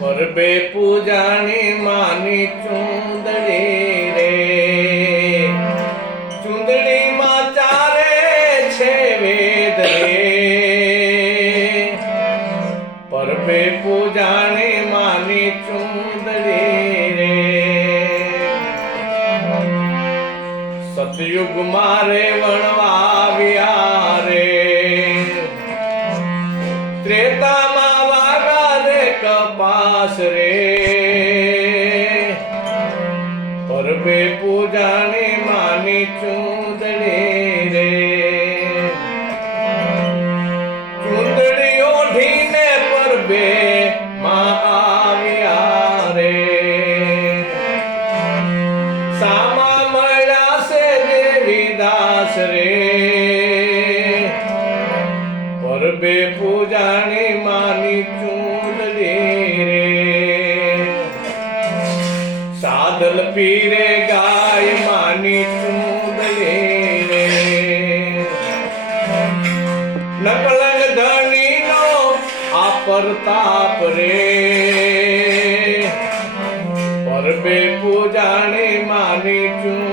પરબે પૂજાની માની ચૂંદડી રે, ચૂંદડીમાં ચારે છે વેદ રે, પરબે પૂજાની માની ચૂંદડી રે, સતયુગ મારે વણવાવ્યા રે, ત્રેતામાં વાગા રે કપાસ રે, પરબે પૂજાની માની ચૂંદડી રે, ચૂંદડી ઓઢીને પરબે માં આવ્યા રે, સામા મળ્યા છે દેવીદાસ રે, પરબે પૂજાની માની ચૂંદડી રે, સાદલ પીરે ગાય માની ચૂંદડી રે, નકલંગ ધણી નો આ પ્રતાપ રે, પરબે પૂજાની માની ચૂંદડી